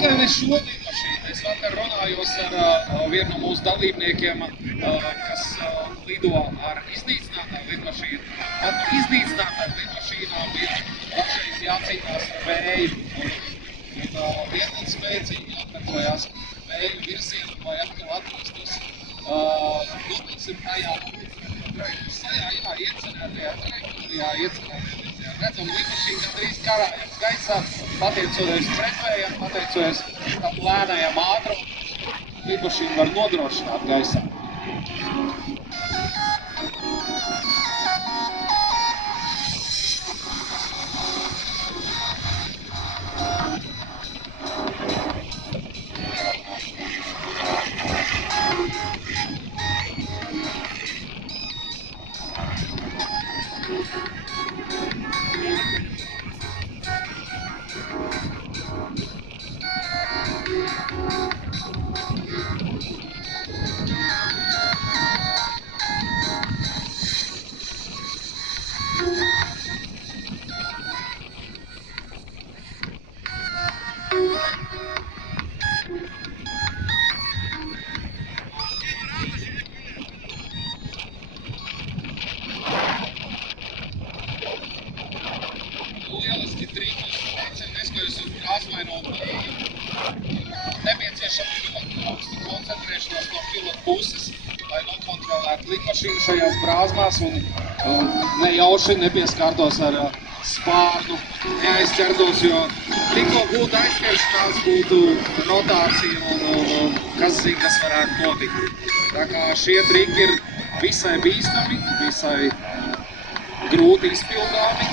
tikai ne šo lidmašīnu. Es vakar runājos ar vienu no mūsu dalībniekiem, kas lido ar iznīcinātāju lidmašīnu. Pat iznīcinātāju lidmašīnām ir dažreiz jācīnās ar vēju. Un diezgan spēcīgi jāprecojās vēju virzienu, lai atkal attīstos. Dobilsim tajā sajā, iecerētajā trajektorijā, redzam, lidmašīna gandrīz karājās gaisā, pateicoties pretvējam, pateicoties tam lēnajam ātrumam, lidmašīna var nodrošināt gaisā. Lieliski trīklis, neskatoties uz brāzvaino vēju. Nepieciešama ļoti augsta koncentrēšanās no pilota puses, lai nokontrolētu lidmašīnu šajās brāzmās un nejauši nepieskārtos ar spārnu, neaizķertos, jo tikko būtu aizķeršanās, būtu rotācija un kas zina, kas varētu notikt. Tā kā šie triki ir visai bīstami, visai grūti izpildāmi.